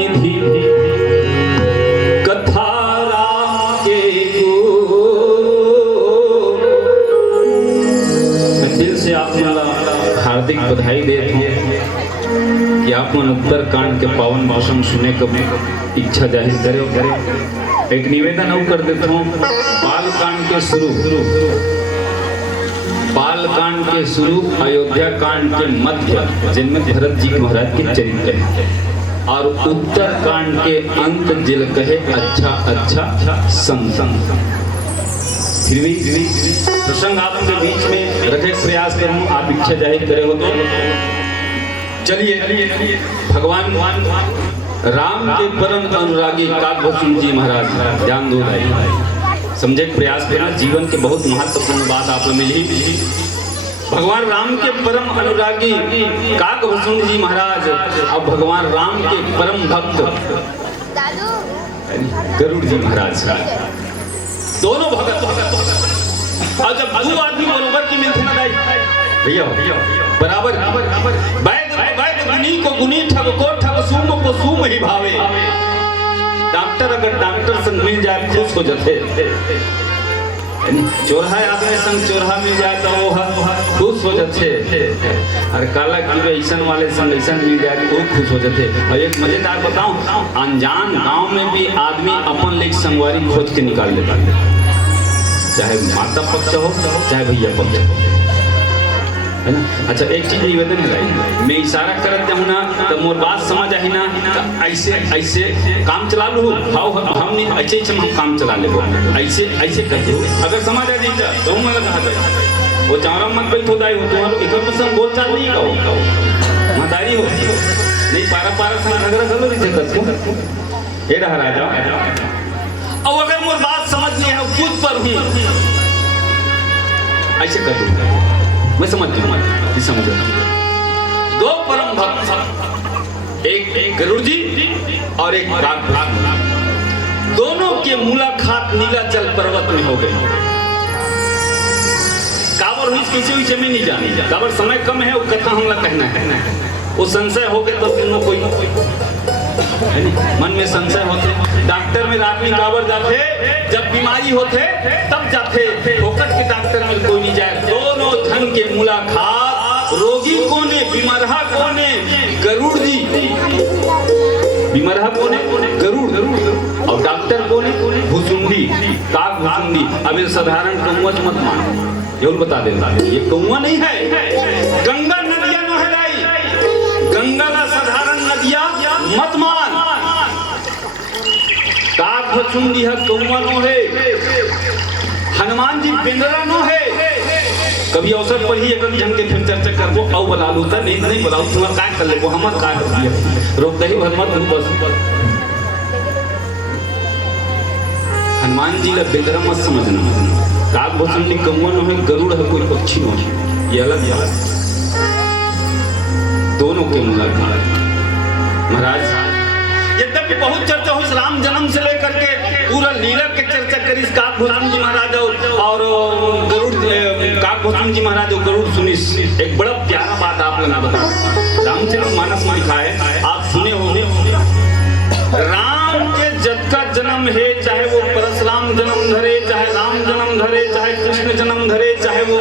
निधि कथा राम के गो। मैं दिल से आपको हार्दिक बधाई देता हूँ कि आप मन उत्तरकांड के पावन भाषण सुने का इच्छा जाहिर करे। एक निवेदन और कर देता हूँ, बालकांड के शुरू अयोध्या कांड के मध्य जिनमें भरत जी महाराज के चरित्र है, और उत्तरकांड के अंत जिल कहे अच्छा अच्छा संग संग। फिर भी प्रसंग आपके बीच में रखे प्रयास करूं, आप इच्छा जाहिर करे हो तो चलिए। भगवान राम के परम अनुरागी काकभूषण जी महाराज, ध्यान दो भाई, समझे प्रयास करना। जीवन के बहुत महत्वपूर्ण बात आप लोग मिली। भगवान राम के परम अनुरागी काकभूषण जी महाराज और भगवान राम के परम भक्त गरुड़ जी महाराज, दोनों भगत। और जब दो आदमी बराबर की मिलते ना भैया बराबर, वैद गुनी को गुनी, ठग को ठग, सूम को सूम ही भावे। डॉक्टर अगर डॉक्टर संग मिल जाए खुश हो जाते, चोरहा आदमी संग चोरहा मिल जाए तो वो खुश हो जाते, और काला कीड़े ऐसन वाले संग ऐसन मिल जाए तो वो खुश हो जाते। और एक मजेदार बताऊं, अनजान गांव में भी आदमी अपन लेक संगवारी खोज के निकाल लेता है, चाहे माता पक्ष हो चाहे भैया पक्ष हो, है ना। अच्छा एक चीज निवेदन है, मैं इशारा करत जाऊँ ना तो मोर बात समझ आई ना, तो ऐसे ऐसे काम चला लू, हम नहीं ऐसे हम काम चला ले, ऐसे ऐसे कर दो। अगर समझ आ जाए तो मैं कहा वो चावरा मत बैठो दाई हो, तुम्हारा एक संग बोल चाल नहीं कहो मदारी हो नहीं, पारा पारा संग झगड़ा कर लो नहीं ये रहा राजा। और अगर मोर बात समझ नहीं है खुद पर हूँ, ऐसे कर दो, मैं समझ समझ। दो परम भक्त, एक गरुड़ जी और एक काकभूषण, दोनों के मुलाकात नीलाचल पर्वत में हो गई। काबर हुई किसी विषय में नहीं जानी, काबर समय कम है, वो कथा हमला कहना है, वो संशय हो गए तो कोई मन में संशय होते। डॉक्टर में आदमी काबर जाते, जब बीमारी होते तब जाते, होकर के डॉक्टर में कोई नहीं जाए। दोनों धन के मुलाकात, रोगी कोने बीमारहा कोने गरुड़ जी, बीमारहा कोने गरुड़, और डॉक्टर कोने भुसुंडी काकभूषुंडी। अब ये साधारण कौआ मत मानो, ये बता देना ये कौआ नहीं है, गंगा नदिया न है, गंगा ना साधारण नदिया मत मान। काकभूषुंडी है कौआ नो है, हनुमान जी बिंदरा नो है। कभी अवसर पर ही एक जन के फिर चर्चा कर वो औ बला लूता नहीं बलाऊ तुम्हारा काय कर ले वो हमर काय कर दिया रोक दही भरमत बस। हनुमान जी का बिंदरा मत समझना, काकभूषुंडी कौआ नो है, गरुड़ है कोई पक्षी नो है, ये अलग दोनों के मुलाकात। महाराज यद्यपि बहुत चर्चा हुई राम जन्म से लेकर के पूरा लीला के चर्चा करी काकभूषण जी महाराज और गरुड़, काकभूषण जी महाराज और गरुड़ सुनी। एक बड़ा प्यारा बात आप लोगों ने बताया, रामचरित मानस में लिखा है, आप सुने होंगे। राम के जब का जन्म है, चाहे वो परशुराम जन्म धरे, चाहे राम जन्म धरे, चाहे कृष्ण जन्म धरे, चाहे वो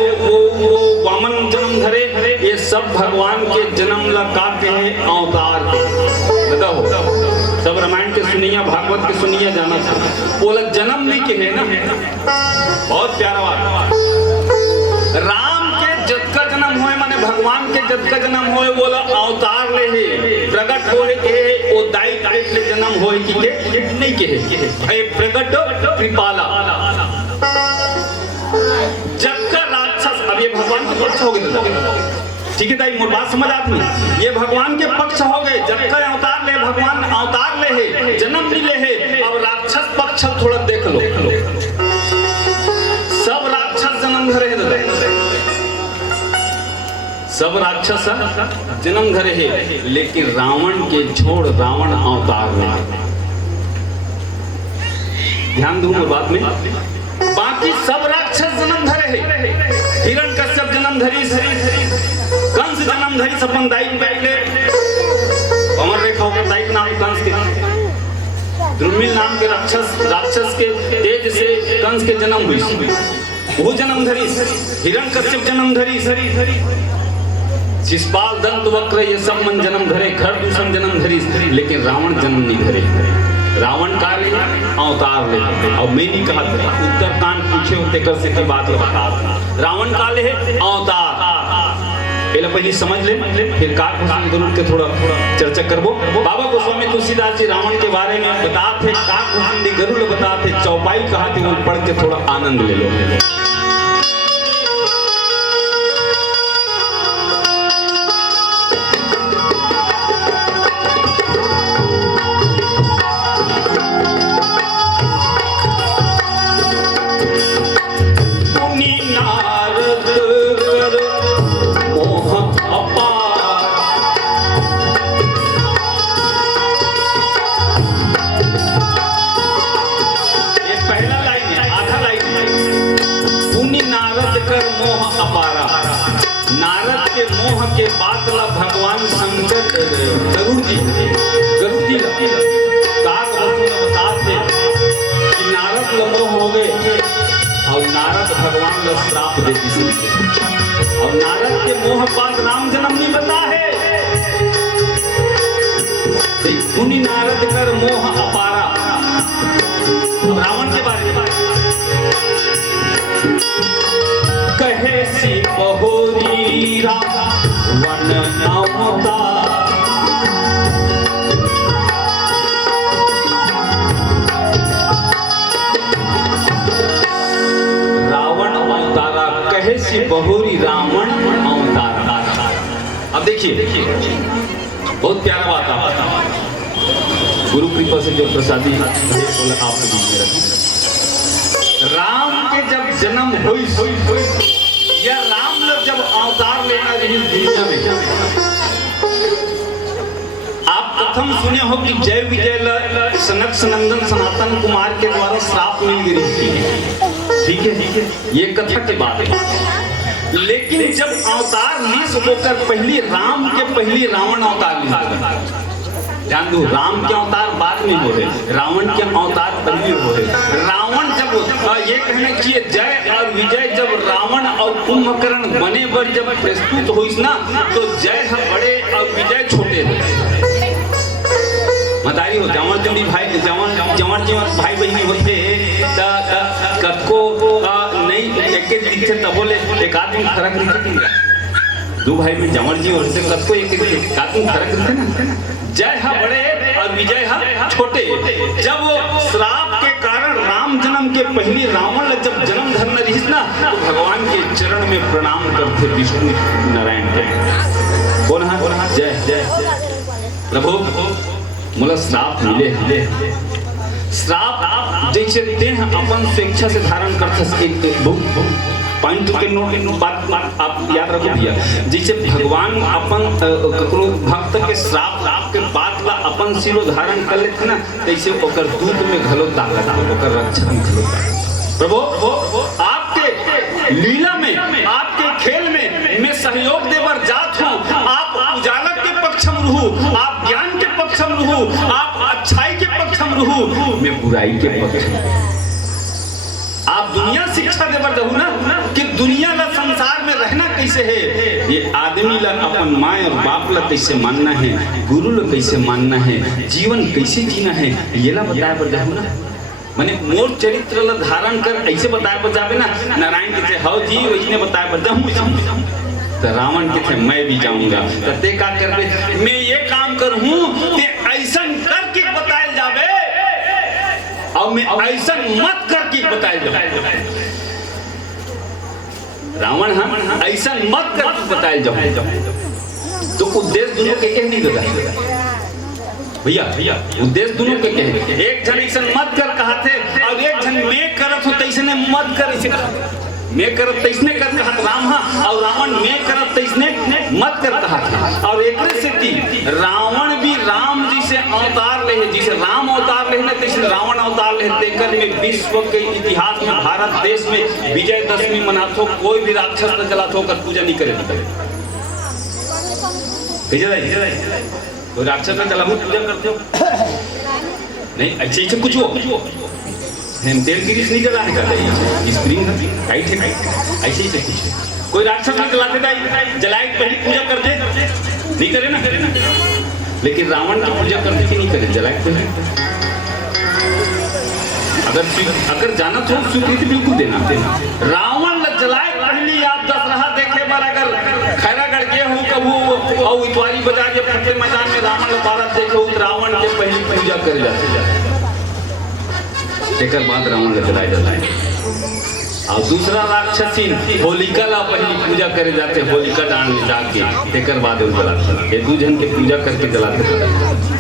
वामन जन्म धरे, ये सब भगवान के जन्म लगाते हैं अवतार के। बताओ सब रामायण के सुनिया, भागवत के सुनिया, जाना था बोला जन्म नहीं के है ना, बहुत प्यारा बात। राम के जब का जन्म होए माने भगवान के जब का जन्म होए बोला अवतार ले है, प्रकट होए के ओ दाई दाई ले जन्म होए की के नहीं के है प्रकट कृपाला। जब का राक्षस, अब ये भगवान के पक्ष हो गए, ठीक है ताई मोर बात समझ आती, ये भगवान के पक्ष हो गए। जब का अवतार ले भगवान अवतार ले है, जन्म भी ले है। अब राक्षस पक्ष थोड़ा देख लो, सब राक्षस जन्म धरे है, सब राक्षस जन्म धरे है, लेकिन रावण के छोड़ रावण अवतार ले। ध्यान दो मोर बात में, बाकी सब राक्षस जन्म धरे है, हिरण्यकश्यप जन्म धरी, कंस जन्म धरी, सपन दाई ले अमर रेखा दाई नाम कंस के द्रुमिल नाम के राक्षस के तेज से कंस के जन्म हुई, वो जन्म धरी, हिरण्यकश्यप जन्म धरी, शिशुपाल दंत वक्र ये सब मन जन्म धरे, खरदूषण जन्म धरी, लेकिन रावण जन्म नहीं धरे। रावण का ले अवतार ले, और मैं नहीं कहा उत्तरकांड पूछे होते कर से की बात बता। रावण का ले अवतार पहले समझ ले, फिर काक भूषण गरुड़ के थोड़ा चर्चा करबो। बाबा गोस्वामी तुलसीदास जी रावण के बारे में बताते, काक भूषण गरुड़ बताते, चौपाई कहा थी, वो पढ़ के थोड़ा आनंद ले लो। नारद के मोह के बातला भगवान शंकर गरुड़ जी काक भूषण बताते कि नारद ल मोह हो गए, और नारद भगवान ल श्राप देती सुनते, और नारद के मोह बात राम जन्म नहीं बता है। मुनि नारद कर मोह अपारा, रावण के बारे में कहे सी बहोरी रावण अवतार, रावण अवतारा, कहे सी बहोरी रावण अवतारा। अब देखिए बहुत प्यारा बात है, गुरु कृपा से जो प्रसादी बोला आपने बीच में राम के जब जन्म हुई या राम ने जब अवतार लेना इस दुनिया में, आप प्रथम सुने हो कि जय विजय सनक सनंदन सनातन कुमार के द्वारा श्राप मिल गई थी, ठीक है, ये कथा के बात है। लेकिन जब अवतार लीस होकर पहली रावण अवतार लीस, ध्यान दो, राम के अवतार बाद में हो रहे, रावण के अवतार पहले हो रहे। रावण जब ये कहना चाहिए जय और विजय जब रावण और कुंभकर्ण बने पर जब प्रस्तुत हुई ना, तो जय बड़े और विजय छोटे थे। मतारी हो जवान जोड़ी भाई जवान भाई बहनी होते कतको नहीं एक दिखे तब बोले एक आदमी फर्क नहीं, दो भाई में जवान जी होते कतको एक आदमी फर्क रहते ना, जय हा बड़े और विजय हा छोटे। जब वो श्राप के कारण राम जन्म के पहले रावण जब जन्म धरना रही ना, तो भगवान के चरण में प्रणाम करते विष्णु नारायण के, कौन है जय जय प्रभु मुला श्राप मिले, श्राप जैसे देह अपन स्वेच्छा से धारण करते, एक पॉइंट के नोट बात आप याद रखो भैया, जैसे भगवान अपन ककरो भक्त के श्राप के बात ला अपन सिरो धारण कर लेते ना, तैसे ओकर दूध में घलो ताकत, ओकर रक्षा में घलो ताकत। प्रभु आपके लीला में, आपके खेल में मैं सहयोग देवर जात हूँ, आप उजाला के पक्ष में रहूं, आप ज्ञान के पक्ष में रहूं, आप अच्छाई के पक्ष में रहूं, मैं बुराई के पक्ष में। आप दुनिया शिक्षा देवर दहू ना कि दुनिया ला संसार में रहना कैसे है, ये आदमी ला अपन माँ और बाप ला कैसे मानना है, गुरु ला कैसे मानना है, जीवन कैसे जीना है, ये ला बताया पर जाहू ना। माने मोर चरित्र ला धारण कर ऐसे बताया पर जावे ना, नारायण के थे हव जी वैसे बताया पर जाऊँ, तो रावण के थे मैं भी जाऊंगा, तो ते का कर मैं ये काम करूँ ते ऐसा करके बताया जावे, और मैं ऐसा मत करके बताया जाऊँ, रावण हम ऐसा मत करके बताया जाऊँ, तो उद्देश्य दोनों के कह नहीं बताया भैया, उद्देश्य दोनों के कहे, एक जन ऐसा मत कर कहा थे, और एक जन मैं करत हो तैसने मत कर ऐसे कहा, मैं करत तैसने कर कहा राम हाँ, और रावण मैं करत तैसने मत कर कहा था। और एक से थी रावण भी राम जी से अवतार ले, जिसे राम अवतार ले तैसे रावण अवतार ले, तेकर में विश्व के इतिहास में भारत देश में विजयदशमी मनाते हो, कोई भी राक्षस न जलाते हो कर पूजा नहीं करे, तो राक्षस न जला पूजा करते हो, नहीं ऐसे ऐसे कुछ हो हम तेल गिरीश नहीं जलाने का स्प्रिंग टाइट है ऐसे ही से कुछ कोई राक्षस नहीं जलाते था जलाए पहले पूजा करते नहीं करे ना लेकिन रावण की पूजा करते कि नहीं करे जलाए पहले अगर जाना तो स्वीकृति बिल्कुल देना रावण न जलाए पहले आप दशहरा देखे बार अगर खैरागढ़ गए हूँ कबू और इतवारी बजा के फटे मैदान में रावण भारत देखे हो रावण के पहले पूजा करे जाते एक बाद रावण का जलाए जाता है और दूसरा राक्षसी होलिका ला पहली पूजा करे जाते होलिका डांड में जाके एक बाद जलाते ये दू जन के पूजा करके जलाते